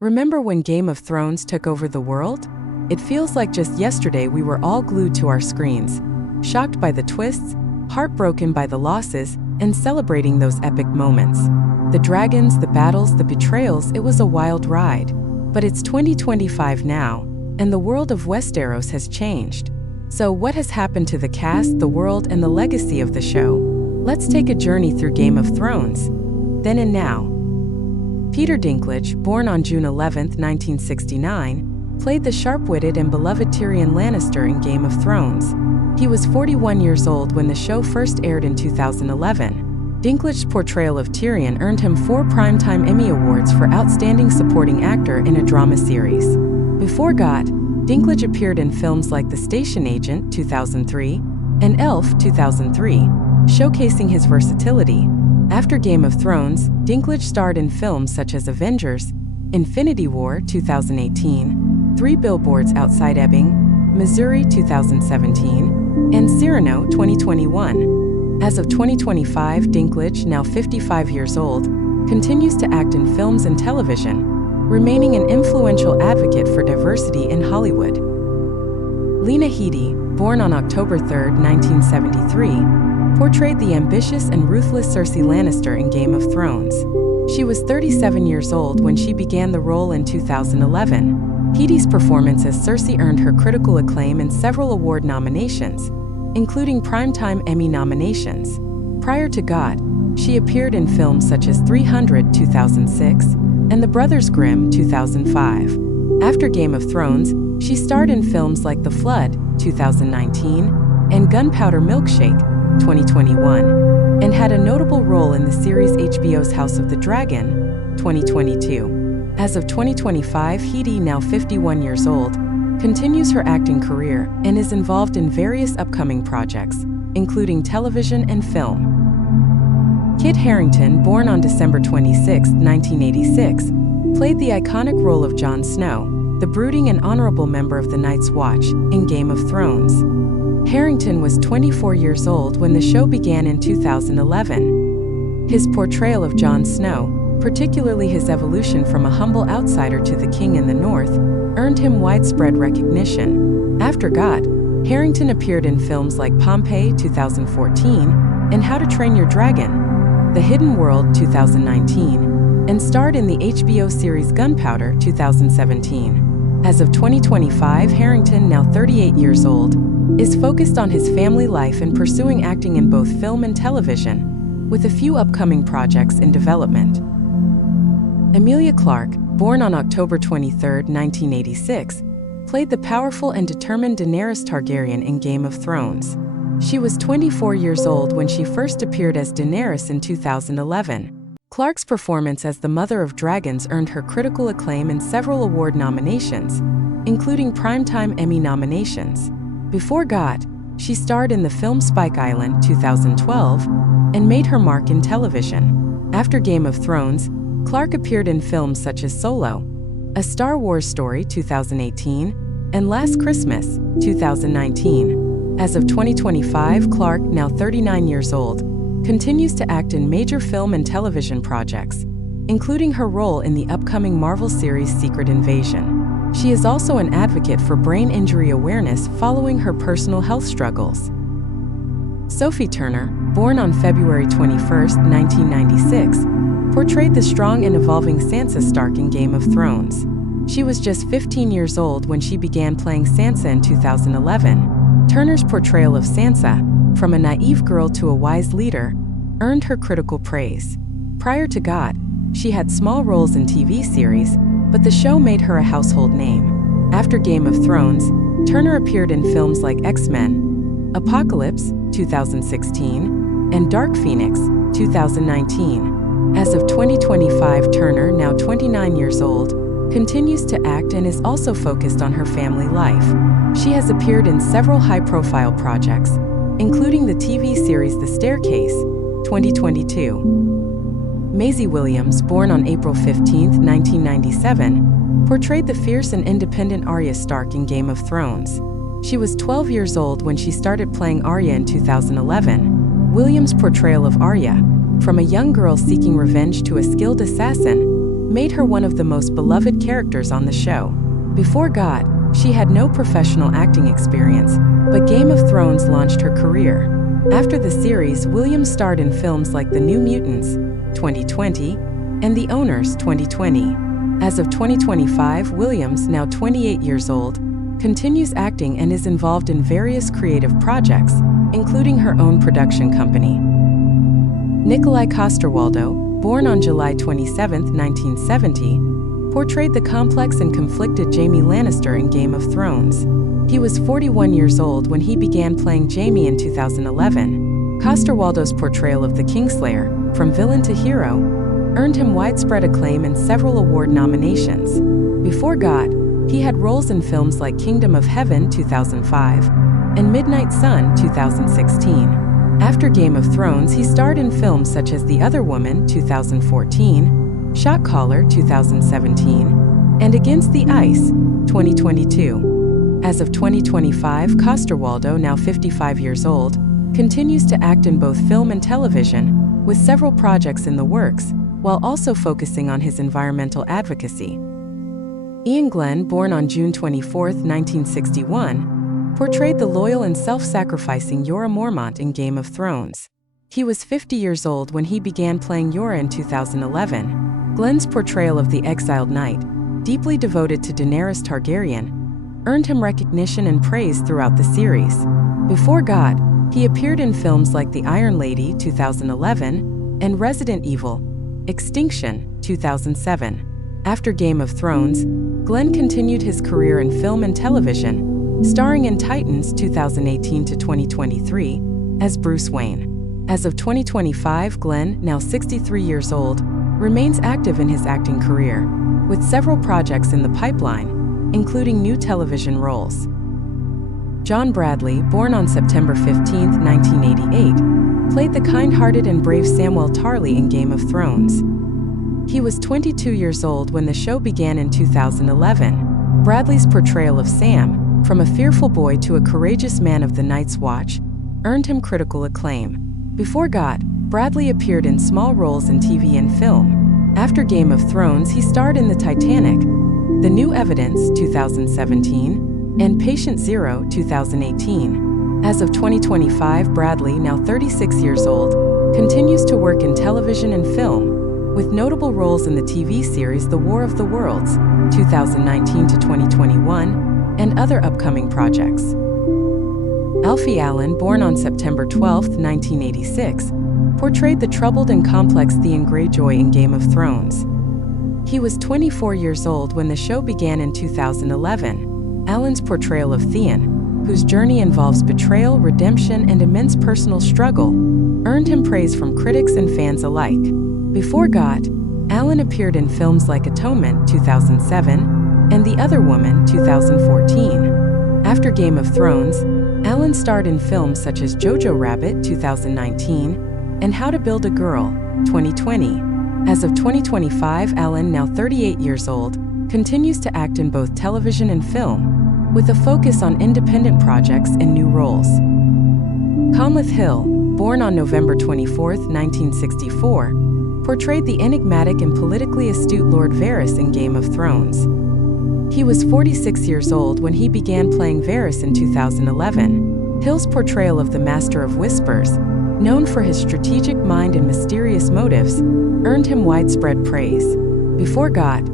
Remember when Game of Thrones took over the world? It feels like just yesterday we were all glued to our screens, shocked by the twists, heartbroken by the losses, and celebrating those epic moments. The dragons, the battles, the betrayals, it was a wild ride. But it's 2025 now, and the world of Westeros has changed. So what has happened to the cast, the world, and the legacy of the show? Let's take a journey through Game of Thrones. Then and now. Peter Dinklage, born on June 11, 1969, played the sharp-witted and beloved Tyrion Lannister in Game of Thrones. He was 41 years old when the show first aired in 2011. Dinklage's portrayal of Tyrion earned him 4 Primetime Emmy Awards for Outstanding Supporting Actor in a Drama Series. Before GOT, Dinklage appeared in films like The Station Agent, 2003, and Elf, 2003, showcasing his versatility. After Game of Thrones, Dinklage starred in films such as Avengers, Infinity War, 2018, 3 Billboards Outside Ebbing, Missouri, 2017, and Cyrano, 2021. As of 2025, Dinklage, now 55 years old, continues to act in films and television, remaining an influential advocate for diversity in Hollywood. Lena Headey, born on October 3, 1973, portrayed the ambitious and ruthless Cersei Lannister in Game of Thrones. She was 37 years old when she began the role in 2011. Headey's performance as Cersei earned her critical acclaim and several award nominations, including Primetime Emmy nominations. Prior to GOT, she appeared in films such as 300, 2006, and The Brothers Grimm, 2005. After Game of Thrones, she starred in films like The Flood, 2019, and Gunpowder Milkshake, 2021, and had a notable role in the series HBO's House of the Dragon, 2022. As of 2025, Headey, now 51 years old, continues her acting career and is involved in various upcoming projects, including television and film. Kit Harington, born on December 26, 1986, played the iconic role of Jon Snow, the brooding and honorable member of the Night's Watch, in Game of Thrones. Harington was 24 years old when the show began in 2011. His portrayal of Jon Snow, particularly his evolution from a humble outsider to the king in the north, earned him widespread recognition. After GOT, Harington appeared in films like Pompeii, 2014, and How to Train Your Dragon, The Hidden World, 2019, and starred in the HBO series Gunpowder, 2017. As of 2025, Harington, now 38 years old, is focused on his family life and pursuing acting in both film and television, with a few upcoming projects in development. Emilia Clarke, born on October 23, 1986, played the powerful and determined Daenerys Targaryen in Game of Thrones. She was 24 years old when she first appeared as Daenerys in 2011. Clarke's performance as the Mother of Dragons earned her critical acclaim and several award nominations, including Primetime Emmy nominations. Before GOT, she starred in the film Spike Island, 2012, and made her mark in television. After Game of Thrones, Clarke appeared in films such as Solo, A Star Wars Story, 2018, and Last Christmas, 2019. As of 2025, Clarke, now 39 years old, continues to act in major film and television projects, including her role in the upcoming Marvel series Secret Invasion. She is also an advocate for brain injury awareness following her personal health struggles. Sophie Turner, born on February 21, 1996, portrayed the strong and evolving Sansa Stark in Game of Thrones. She was just 15 years old when she began playing Sansa in 2011. Turner's portrayal of Sansa, from a naive girl to a wise leader, earned her critical praise. Prior to GOT, she had small roles in TV series, but the show made her a household name. After Game of Thrones, Turner appeared in films like X-Men, Apocalypse, 2016, and Dark Phoenix, 2019. As of 2025, Turner, now 29 years old, continues to act and is also focused on her family life. She has appeared in several high-profile projects, including the TV series The Staircase, 2022. Maisie Williams, born on April 15, 1997, portrayed the fierce and independent Arya Stark in Game of Thrones. She was 12 years old when she started playing Arya in 2011. Williams' portrayal of Arya, from a young girl seeking revenge to a skilled assassin, made her one of the most beloved characters on the show. Before GOT, she had no professional acting experience, but Game of Thrones launched her career. After the series, Williams starred in films like The New Mutants, 2020, and The Owners, 2020. As of 2025, Williams, now 28 years old, continues acting and is involved in various creative projects, including her own production company. Nikolaj Coster-Waldau, born on July 27, 1970, portrayed the complex and conflicted Jaime Lannister in Game of Thrones. He was 41 years old when he began playing Jaime in 2011. Coster-Waldau's portrayal of the Kingslayer, from villain to hero, earned him widespread acclaim and several award nominations. Before GOT, he had roles in films like Kingdom of Heaven 2005 and Midnight Sun 2016. After Game of Thrones, he starred in films such as The Other Woman 2014, Shot Caller 2017, and Against the Ice 2022. As of 2025, Coster-Waldau, now 55 years old, continues to act in both film and television, with several projects in the works, while also focusing on his environmental advocacy. Iain Glen, born on June 24, 1961, portrayed the loyal and self-sacrificing Jorah Mormont in Game of Thrones. He was 50 years old when he began playing Jorah in 2011. Glen's portrayal of the exiled knight, deeply devoted to Daenerys Targaryen, earned him recognition and praise throughout the series. Before GOT, he appeared in films like The Iron Lady 2011 and Resident Evil: Extinction 2007. After Game of Thrones, Glen continued his career in film and television, starring in Titans 2018 to 2023 as Bruce Wayne. As of 2025, Glen, now 63 years old, remains active in his acting career, with several projects in the pipeline, including new television roles. John Bradley, born on September 15, 1988, played the kind-hearted and brave Samwell Tarly in Game of Thrones. He was 22 years old when the show began in 2011. Bradley's portrayal of Sam, from a fearful boy to a courageous man of the Night's Watch, earned him critical acclaim. Before GOT, Bradley appeared in small roles in TV and film. After Game of Thrones, he starred in The Titanic, The New Evidence 2017, and Patient Zero 2018. As of 2025, Bradley, now 36 years old, continues to work in television and film, with notable roles in the TV series The War of the Worlds 2019 to 2021, and other upcoming projects. Alfie Allen, born on September 12, 1986, portrayed the troubled and complex Theon Greyjoy in Game of Thrones. He was 24 years old when the show began in 2011. Allen's portrayal of Theon, whose journey involves betrayal, redemption, and immense personal struggle, earned him praise from critics and fans alike. Before GOT, Allen appeared in films like Atonement 2007 and The Other Woman 2014. After Game of Thrones, Allen starred in films such as Jojo Rabbit 2019 and How to Build a Girl 2020. As of 2025, Allen, now 38 years old, continues to act in both television and film, with a focus on independent projects and new roles. Conleth Hill, born on November 24, 1964, portrayed the enigmatic and politically astute Lord Varys in Game of Thrones. He was 46 years old when he began playing Varys in 2011. Hill's portrayal of the Master of Whispers, known for his strategic mind and mysterious motives, earned him widespread praise. Before GOT,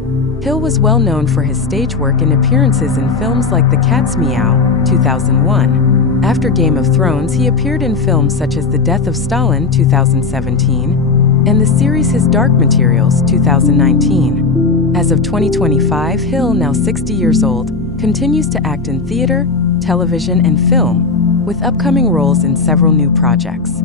Hill was well known for his stage work and appearances in films like The Cat's Meow 2001. After Game of Thrones, he appeared in films such as The Death of Stalin 2017 and the series His Dark Materials 2019. As of 2025, Hill, now 60 years old, continues to act in theater, television, and film, with upcoming roles in several new projects.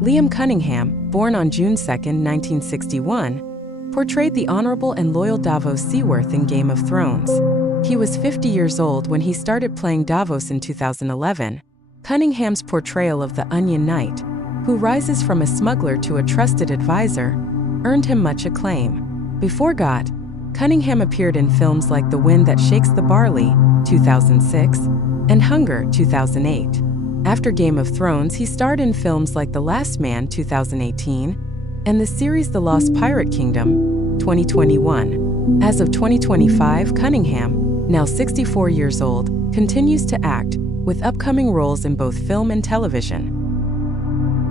Liam Cunningham, born on June 2, 1961, portrayed the honorable and loyal Davos Seaworth in Game of Thrones. He was 50 years old when he started playing Davos in 2011. Cunningham's portrayal of the Onion Knight, who rises from a smuggler to a trusted advisor, earned him much acclaim. Before GOT, Cunningham appeared in films like The Wind That Shakes the Barley 2006 and Hunger 2008. After Game of Thrones, he starred in films like The Last Man 2018 and the series The Lost Pirate Kingdom 2021. As of 2025, Cunningham, now 64 years old, continues to act, with upcoming roles in both film and television.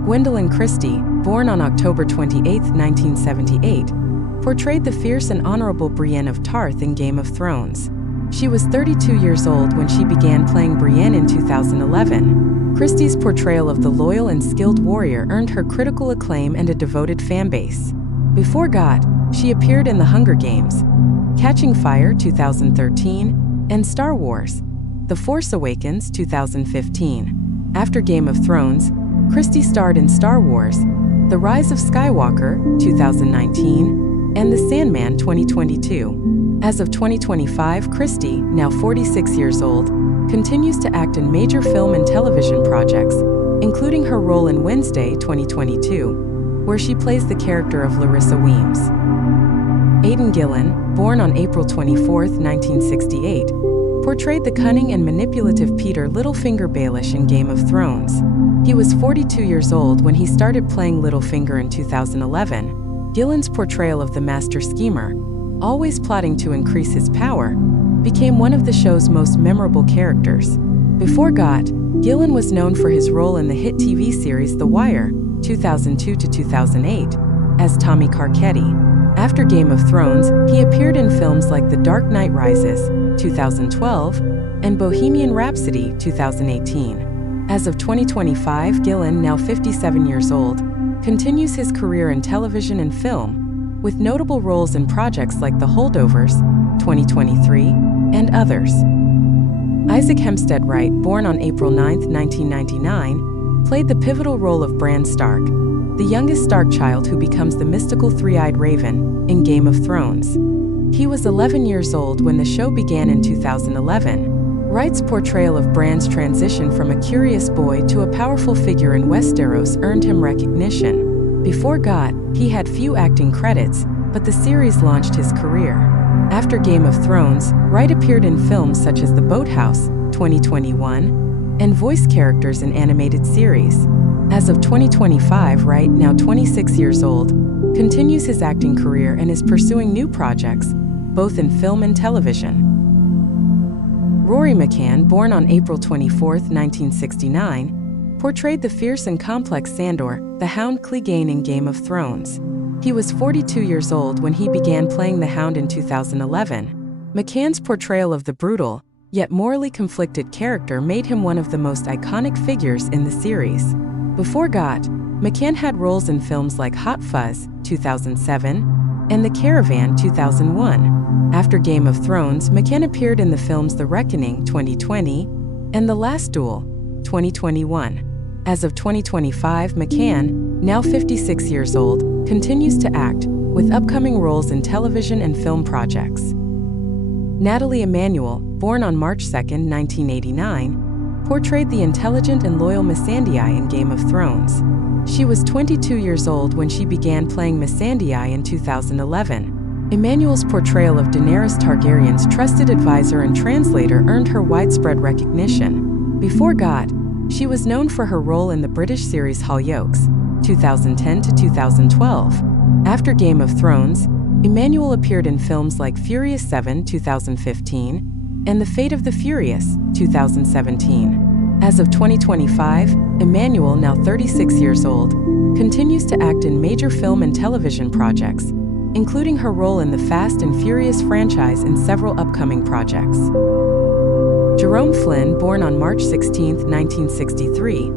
Gwendoline Christi, born on October 28, 1978, portrayed the fierce and honorable Brienne of Tarth in Game of Thrones. She was 32 years old when she began playing Brienne in 2011. Christie's portrayal of the loyal and skilled warrior earned her critical acclaim and a devoted fanbase. Before GOT, she appeared in The Hunger Games, Catching Fire 2013, and Star Wars: The Force Awakens 2015. After Game of Thrones, Christie starred in Star Wars: The Rise of Skywalker 2019 and The Sandman 2022. As of 2025, Christie, now 46 years old, continues to act in major film and television projects, including her role in Wednesday 2022, where she plays the character of Larissa Weems. Aidan Gillen, born on April 24, 1968, portrayed the cunning and manipulative Peter Littlefinger Baelish in Game of Thrones. He was 42 years old when he started playing Littlefinger in 2011. Gillen's portrayal of the master schemer, always plotting to increase his power, became one of the show's most memorable characters. Before GOT, Gillen was known for his role in the hit TV series The Wire, 2002 to 2008, as Tommy Carcetti. After Game of Thrones, he appeared in films like The Dark Knight Rises, 2012, and Bohemian Rhapsody, 2018. As of 2025, Gillen, now 57 years old, continues his career in television and film, with notable roles in projects like The Holdovers, 2023, and others. Isaac Hempstead Wright, born on April 9, 1999, played the pivotal role of Bran Stark, the youngest Stark child who becomes the mystical three-eyed raven in Game of Thrones. He was 11 years old when the show began in 2011. Wright's portrayal of Bran's transition from a curious boy to a powerful figure in Westeros earned him recognition. Before GOT, he had few acting credits, but the series launched his career. After Game of Thrones, Wright appeared in films such as The Boathouse, 2021, and voice characters in animated series. As of 2025, Wright, now 26 years old, continues his acting career and is pursuing new projects, both in film and television. Rory McCann, born on April 24, 1969, portrayed the fierce and complex Sandor, the Hound Clegane in Game of Thrones. He was 42 years old when he began playing the Hound in 2011. McCann's portrayal of the brutal, yet morally conflicted character made him one of the most iconic figures in the series. Before GOT, McCann had roles in films like Hot Fuzz, 2007, and The Caravan, 2001. After Game of Thrones, McCann appeared in the films The Reckoning, 2020, and The Last Duel, 2021. As of 2025, McCann, now 56 years old, continues to act, with upcoming roles in television and film projects. Nathalie Emmanuel, born on March 2, 1989, portrayed the intelligent and loyal Missandei in Game of Thrones. She was 22 years old when she began playing Missandei in 2011. Emmanuel's portrayal of Daenerys Targaryen's trusted advisor and translator earned her widespread recognition. Before GOT, she was known for her role in the British series Hollyoaks, 2010 to 2012. After Game of Thrones, Emmanuel appeared in films like Furious 7, 2015, and The Fate of the Furious, 2017. As of 2025, Emmanuel, now 36 years old, continues to act in major film and television projects, including her role in the Fast and Furious franchise and several upcoming projects. Jerome Flynn, born on March 16, 1963,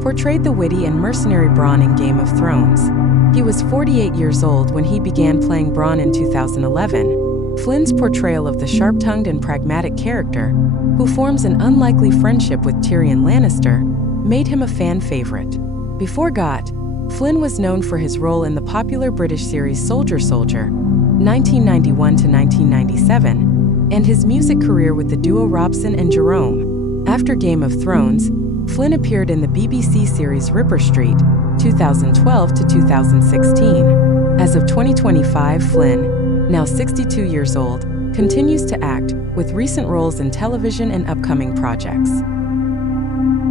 portrayed the witty and mercenary Bronn in Game of Thrones. He was 48 years old when he began playing Bronn in 2011. Flynn's portrayal of the sharp-tongued and pragmatic character, who forms an unlikely friendship with Tyrion Lannister, made him a fan favorite. Before GOT, Flynn was known for his role in the popular British series Soldier Soldier, 1991 to 1997, and his music career with the duo Robson and Jerome. After Game of Thrones, Flynn appeared in the BBC series Ripper Street, 2012 to 2016. As of 2025, Flynn, now 62 years old, continues to act, with recent roles in television and upcoming projects.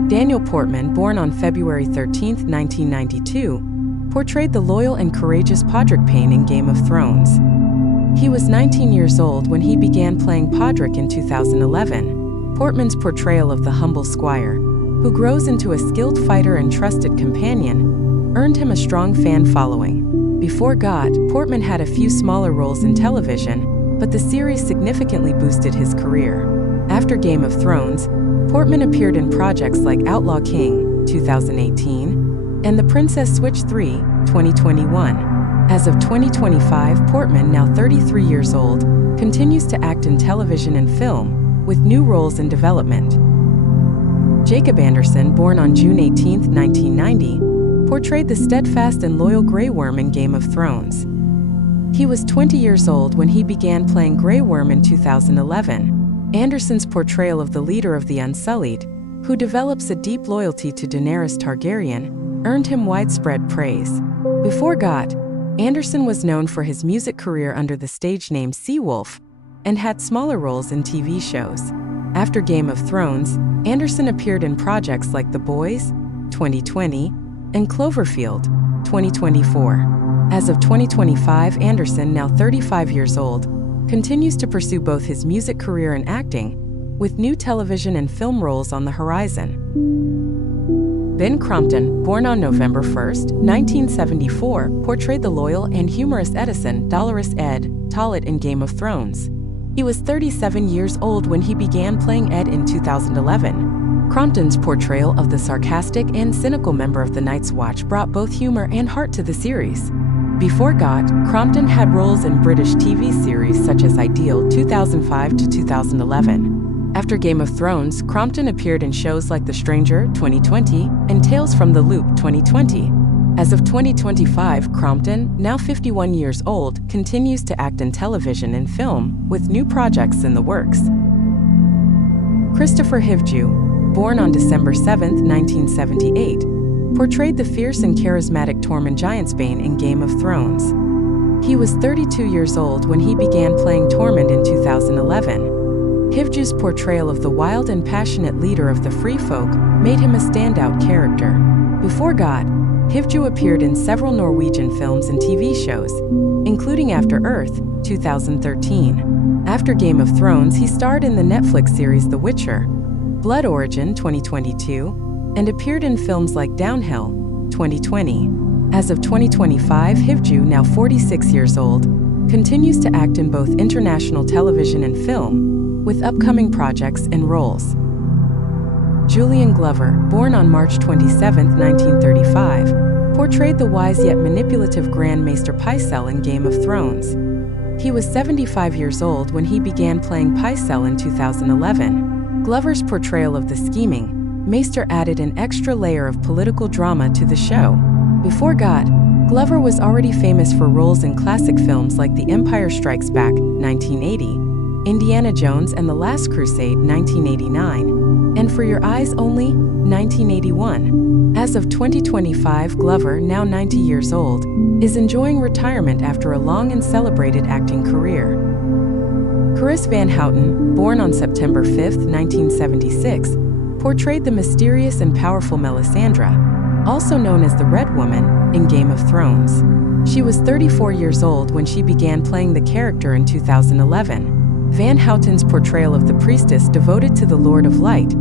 Daniel Portman, born on February 13, 1992, portrayed the loyal and courageous Podrick Payne in Game of Thrones. He was 19 years old when he began playing Podrick in 2011. Portman's portrayal of the humble squire, who grows into a skilled fighter and trusted companion, earned him a strong fan following. Before God, Portman had a few smaller roles in television, but the series significantly boosted his career. After Game of Thrones, Portman appeared in projects like Outlaw King, 2018, and The Princess Switch 3, 2021. As of 2025, Portman, now 33 years old, continues to act in television and film, with new roles in development. Jacob Anderson, born on June 18, 1990, portrayed the steadfast and loyal Grey Worm in Game of Thrones. He was 20 years old when he began playing Grey Worm in 2011. Anderson's portrayal of the leader of the Unsullied, who develops a deep loyalty to Daenerys Targaryen, earned him widespread praise. Before GOT, Anderson was known for his music career under the stage name Seawolf and had smaller roles in TV shows. After Game of Thrones, Anderson appeared in projects like The Boys, 2020, and Cloverfield, 2024. As of 2025, Anderson, now 35 years old, continues to pursue both his music career and acting, with new television and film roles on the horizon. Ben Crompton, born on November 1, 1974, portrayed the loyal and humorous Edison Dolores Ed Tollett in Game of Thrones. He was 37 years old when he began playing Ed in 2011. Crompton's portrayal of the sarcastic and cynical member of the Night's Watch brought both humor and heart to the series. Before GOT, Crompton had roles in British TV series such as Ideal 2005 to 2011. After Game of Thrones, Crompton appeared in shows like The Stranger 2020 and Tales from the Loop 2020. As of 2025, Crompton, now 51 years old, continues to act in television and film, with new projects in the works. Kristofer Hivju, born on December 7, 1978, portrayed the fierce and charismatic Tormund Giantsbane in Game of Thrones. He was 32 years old when he began playing Tormund in 2011. Hivju's portrayal of the wild and passionate leader of the Free Folk made him a standout character. Before GOT, Hivju appeared in several Norwegian films and TV shows, including After Earth, 2013. After Game of Thrones, he starred in the Netflix series The Witcher, Blood Origin, 2022, and appeared in films like Downhill, 2020. As of 2025, Hivju, now 46 years old, continues to act in both international television and film, with upcoming projects and roles. Julian Glover, born on March 27, 1935, portrayed the wise yet manipulative Grand Maester Pycelle in Game of Thrones. He was 75 years old when he began playing Pycelle in 2011. Glover's portrayal of the scheming Maester added an extra layer of political drama to the show. Before GOT, Glover was already famous for roles in classic films like The Empire Strikes Back, 1980, Indiana Jones and the Last Crusade, 1989, and For Your Eyes Only, 1981. As of 2025, Glover, now 90 years old, is enjoying retirement after a long and celebrated acting career. Carice van Houten, born on September 5, 1976, portrayed the mysterious and powerful Melisandre, also known as the Red Woman, in Game of Thrones. She was 34 years old when she began playing the character in 2011. Van Houten's portrayal of the priestess devoted to the Lord of Light,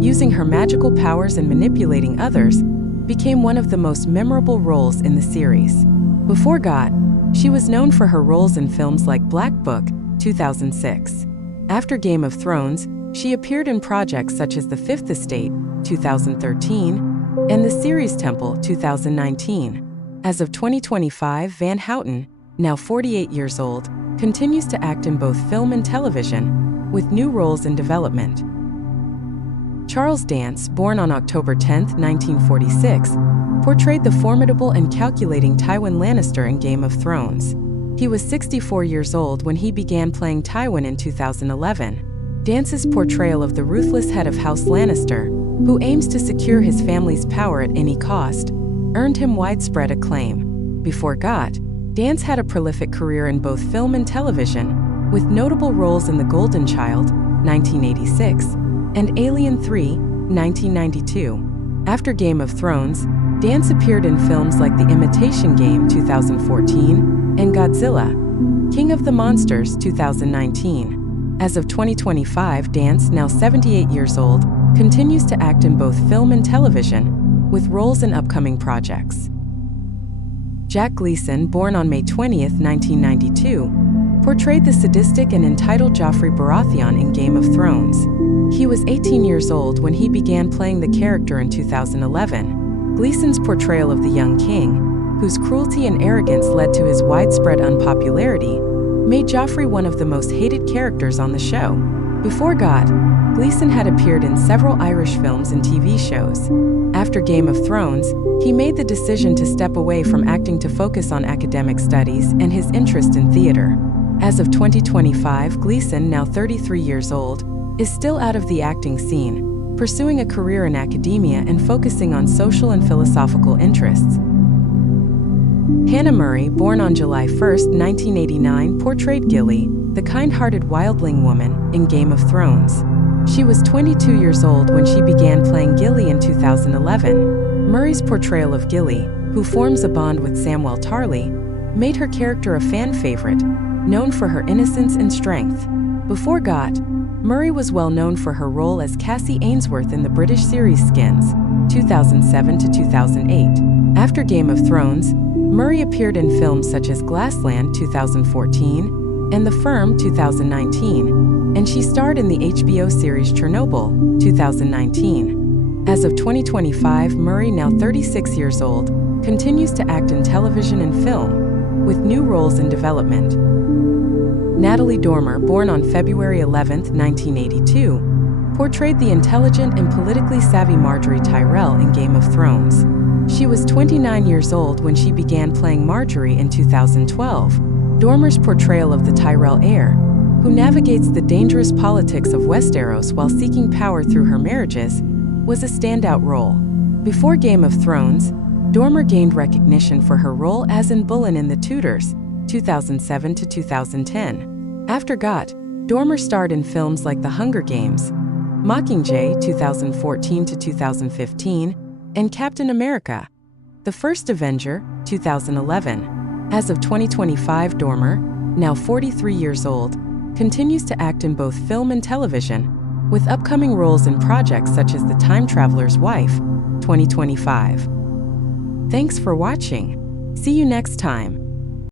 using her magical powers and manipulating others, became one of the most memorable roles in the series. Before GOT, she was known for her roles in films like Black Book, 2006. After Game of Thrones, she appeared in projects such as The Fifth Estate, 2013, and The Series Temple, 2019. As of 2025, Van Houten, now 48 years old, continues to act in both film and television, with new roles in development. Charles Dance, born on October 10, 1946, portrayed the formidable and calculating Tywin Lannister in Game of Thrones. He was 64 years old when he began playing Tywin in 2011. Dance's portrayal of the ruthless head of House Lannister, who aims to secure his family's power at any cost, earned him widespread acclaim. Before GOT, Dance had a prolific career in both film and television, with notable roles in The Golden Child, 1986, and Alien 3, 1992. After Game of Thrones, Dance appeared in films like The Imitation Game, 2014, and Godzilla, King of the Monsters, 2019. As of 2025, Dance, now 78 years old, continues to act in both film and television, with roles in upcoming projects. Jack Gleeson, born on May 20, 1992, portrayed the sadistic and entitled Joffrey Baratheon in Game of Thrones. He was 18 years old when he began playing the character in 2011. Gleeson's portrayal of the young king, whose cruelty and arrogance led to his widespread unpopularity, made Joffrey one of the most hated characters on the show. Before GOT, Gleeson had appeared in several Irish films and TV shows. After Game of Thrones, he made the decision to step away from acting to focus on academic studies and his interest in theater. As of 2025, Gleeson, now 33 years old, is still out of the acting scene, pursuing a career in academia and focusing on social and philosophical interests. Hannah Murray, born on July 1, 1989, portrayed Gilly, the kind-hearted wildling woman, in Game of Thrones. She was 22 years old when she began playing Gilly in 2011. Murray's portrayal of Gilly, who forms a bond with Samwell Tarly, made her character a fan favorite, known for her innocence and strength. Before GOT, Murray was well known for her role as Cassie Ainsworth in the British series Skins, 2007 to 2008. After Game of Thrones, Murray appeared in films such as Glassland, 2014, and The Firm, 2019, and she starred in the HBO series Chernobyl, 2019. As of 2025, Murray, now 36 years old, continues to act in television and film, with new roles in development. Natalie Dormer, born on February 11, 1982, portrayed the intelligent and politically savvy Margaery Tyrell in Game of Thrones. She was 29 years old when she began playing Margaery in 2012. Dormer's portrayal of the Tyrell heir, who navigates the dangerous politics of Westeros while seeking power through her marriages, was a standout role. Before Game of Thrones, Dormer gained recognition for her role as Anne Boleyn in The Tudors, 2007 to 2010. After GOT, Dormer starred in films like The Hunger Games, Mockingjay, 2014 to 2015, and Captain America: The First Avenger, 2011. As of 2025, Dormer, now 43 years old, continues to act in both film and television, with upcoming roles in projects such as The Time Traveler's Wife, 2025. Thanks for watching. See you next time.